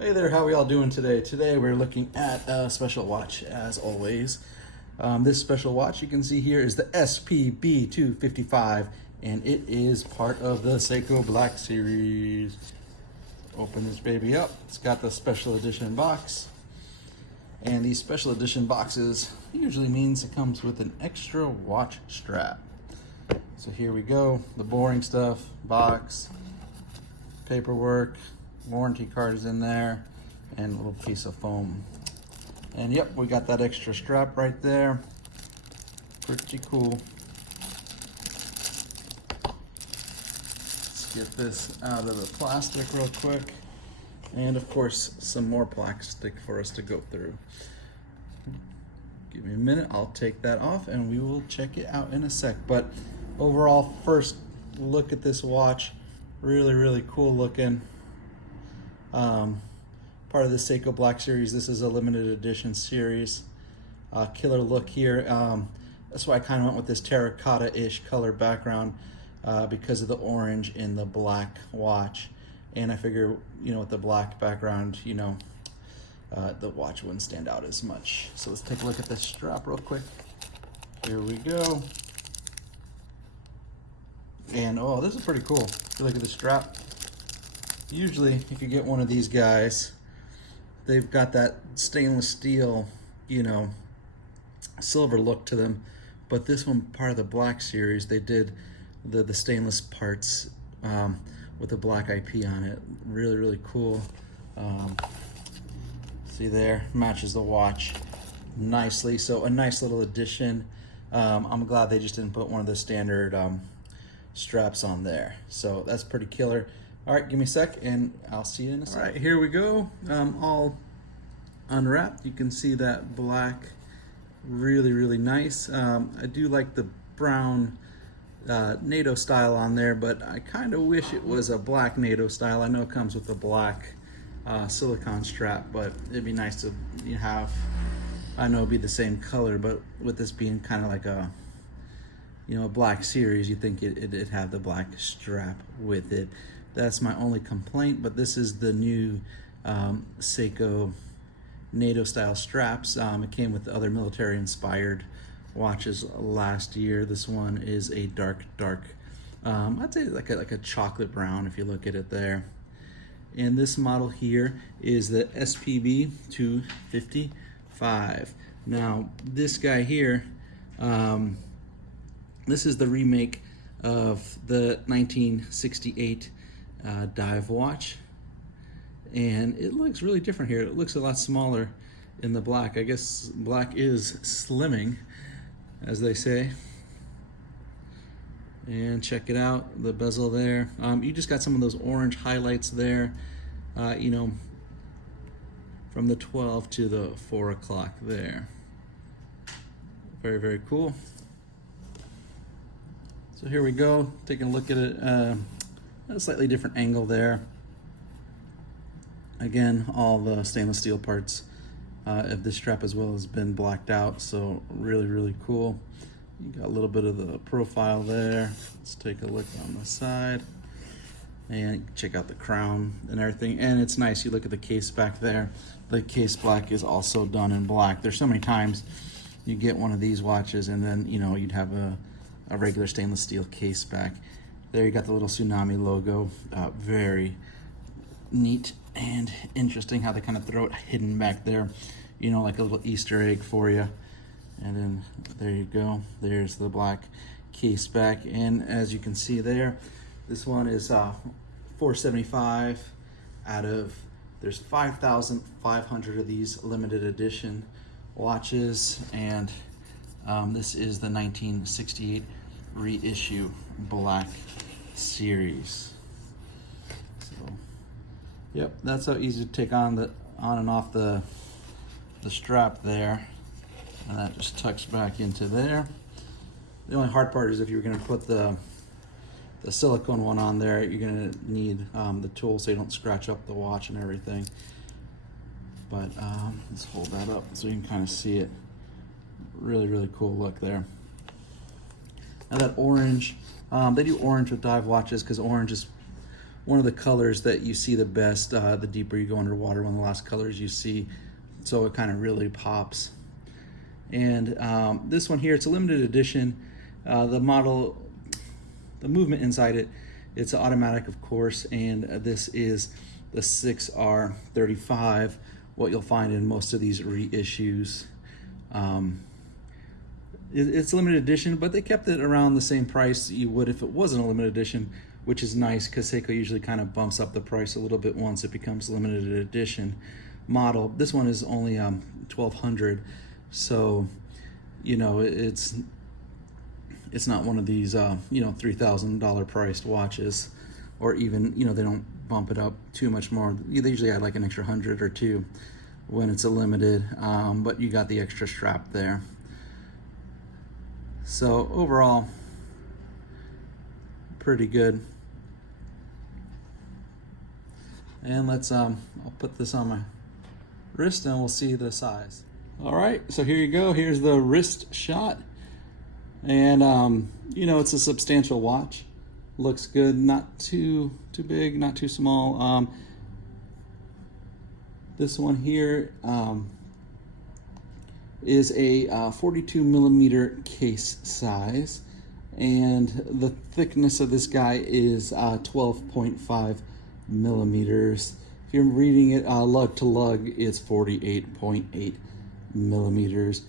Hey there, how are we all doing today? Today we're looking at a special watch as always. This special watch you can see here is the SPB255 and it is part of the Seiko Black Series. Open this baby up. It's got the special edition box. And these special edition boxes usually means it comes with an extra watch strap. So here we go, the boring stuff, box, paperwork, warranty card is in there, and a little piece of foam. And yep, we got that extra strap right there. Pretty cool. Let's get this out of the plastic real quick. And of course, some more plastic for us to go through. Give me a minute, I'll take that off and we will check it out in a sec. But overall, first look at this watch. Really cool looking. Part of the Seiko Black Series. This is a limited edition series. Killer look here. That's why I kind of went with this terracotta-ish color background because of the orange in the black watch. And I figure, you know, with the black background, you know, the watch wouldn't stand out as much. So let's take a look at this strap real quick. Here we go. And oh, this is pretty cool. If you look at the strap. Usually, if you get one of these guys, they've got that stainless steel, you know, silver look to them. But this one, part of the Black Series, they did the stainless parts with the black IP on it. Really cool. See there, matches the watch nicely. So a nice little addition. I'm glad they just didn't put one of the standard straps on there. So that's pretty killer. All right, give me a sec and I'll see you in a sec. All right, here we go. All unwrapped. You can see that black, really nice. I do like the brown NATO style on there, but I kind of wish it was a black NATO style. I know it comes with a black silicone strap, but it'd be nice to have, I know it'd be the same color, but with this being kind of like a, you know, a Black Series, you think it'd have the black strap with it. That's my only complaint, but this is the new Seiko NATO style straps. It came with the other military inspired watches last year. This one is a dark, I'd say like a chocolate brown if you look at it there. And this model here is the SPB255. Now, this guy here, this is the remake of the 1968 dive watch, and it looks really different here. It looks a lot smaller in the black. I guess black is slimming, as they say. And check it out, the bezel there. You just got some of those orange highlights there, you know, from the 12 to the 4 o'clock there. Very cool. So here we go, taking a look at it. A slightly different angle there. Again, all the stainless steel parts of this strap as well has been blacked out, so really cool. You got a little bit of the profile there. Let's take a look on the side and check out the crown and everything. And it's nice, you look at the case back there. The case black is also done in black. There's so many times you get one of these watches and then, you know, you'd have a regular stainless steel case back. There you got the little Tsunami logo. Very neat and interesting how they kind of throw it hidden back there, you know, like a little Easter egg for you. And then there you go, there's the black case back. And as you can see there, this one is $475 out of, there's 5,500 of these limited edition watches, and this is the 1968 reissue Black Series. So yep, that's how easy to take on and off the strap there, and that just tucks back into there. The only hard part is if you're going to put the silicone one on there, you're going to need the tool so you don't scratch up the watch and everything. But let's hold that up so you can kind of see it. Really cool look there. Now that orange, they do orange with dive watches because orange is one of the colors that you see the best the deeper you go underwater, one of the last colors you see, so it kind of really pops. And this one here, it's a limited edition. The model, the movement inside it, it's automatic, of course, and this is the 6R35, what you'll find in most of these reissues. It's limited edition, but they kept it around the same price you would if it wasn't a limited edition, which is nice because Seiko usually kind of bumps up the price a little bit once it becomes limited edition model. This one is only $1,200, so you know it's not one of these you know, $3,000 priced watches, or even, you know, they don't bump it up too much more. They usually add like an extra 100 or 2 when it's a limited, but you got the extra strap there. So overall, pretty good. And let's I'll put this on my wrist and we'll see the size. All right, so here you go. Here's the wrist shot. And you know, it's a substantial watch. Looks good, not too big, not too small. This one here is a 42 millimeter case size, and the thickness of this guy is 12.5 millimeters. If you're reading it lug to lug, it's 48.8 millimeters.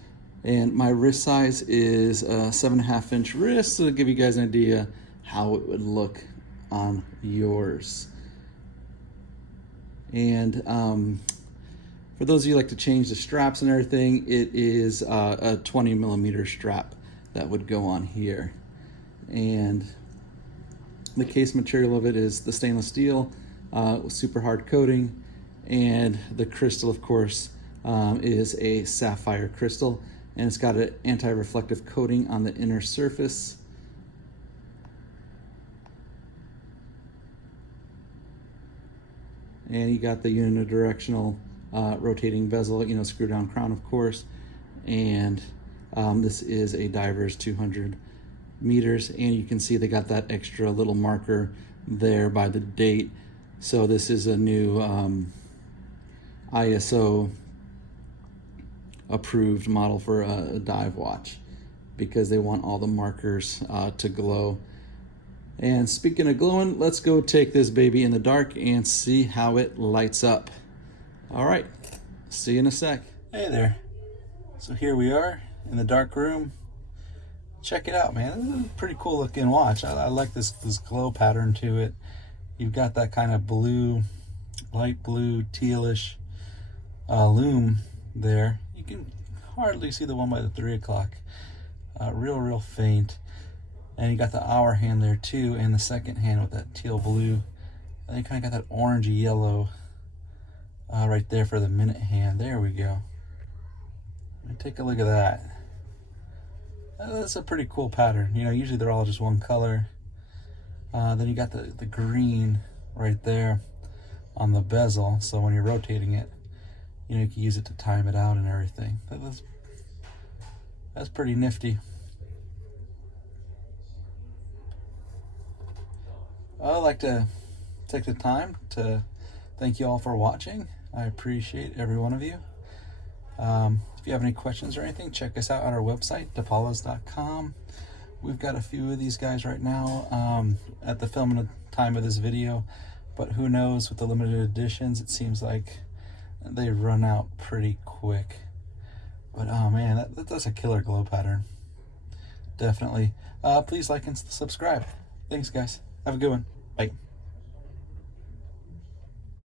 And my wrist size is a 7.5 inch wrist, so to give you guys an idea how it would look on yours. And for those of you who like to change the straps and everything, it is a 20 millimeter strap that would go on here. And the case material of it is the stainless steel with super hard coating, and the crystal, of course, is a sapphire crystal, and it's got an anti-reflective coating on the inner surface. And you got the unidirectional rotating bezel, you know, screw down crown, of course. And this is a diver's 200 meters, and you can see they got that extra little marker there by the date. So this is a new ISO approved model for a dive watch, because they want all the markers to glow. And speaking of glowing, let's go take this baby in the dark and see how it lights up. All right, see you in a sec. Hey there. So here we are in the dark room. Check it out, man. This is a pretty cool looking watch. I like this glow pattern to it. You've got that kind of blue, light blue, tealish lume there. You can hardly see the one by the 3 o'clock. Real faint. And you got the hour hand there too, and the second hand with that teal blue. And you kind of got that orangey yellow right there for the minute hand. There we go. Take a look at that. That's a pretty cool pattern. You know, usually they're all just one color. Then you got the green right there on the bezel, so when you're rotating it, you know, you can use it to time it out and everything. That's pretty nifty. I'd like to take the time to thank you all for watching. I appreciate every one of you. If you have any questions or anything, check us out at our website, depalas.com. We've got a few of these guys right now at the filming time of this video, but who knows, with the limited editions, it seems like they run out pretty quick. But oh man, that's a killer glow pattern. Definitely. Please like and subscribe. Thanks, guys. Have a good one. Bye.